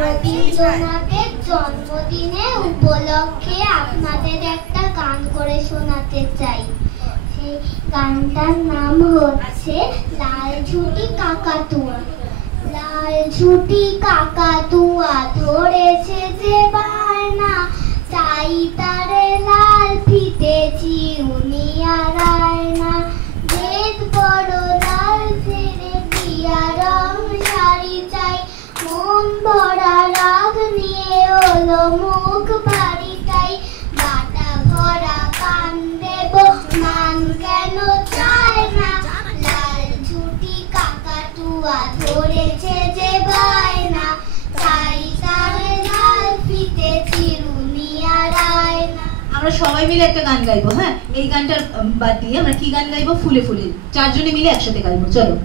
রবীন্দ্রনাথের জন্মদিনে উপলক্ষে আপনাদের একটা গান করে শোনাতে চাই। সেই গানটার নাম হচ্ছে লাল ঝুঁটি কাকাতুয়া। লাল ঝুঁটি কাকাতুয়া ধরেছে যে বায়না, চাই তারে লাল ফিতে চিরুনি আর আয়না। বেদ বড় লাল ছেড়ে দিয়া রং শাড়ি চাই, মন ভরা রাগ নিয়ে হলো মুখ ভারী তাই। বাটা ভরা কান দেব মান কেন চায় না, লাল ঝুঁটি কাকাতুয়া ধরেছে যে বায়না, চাই তারে লাল ফিতে চিরুনি আর আয়না। আমরা সবাই মিলে একটা গান গাইবো। হ্যাঁ, এই গানটার বাদ দিয়ে আমরা কি গান গাইবো? ফুলে ফুলে। চারজনে মিলে একসাথে গাইবো, চলো।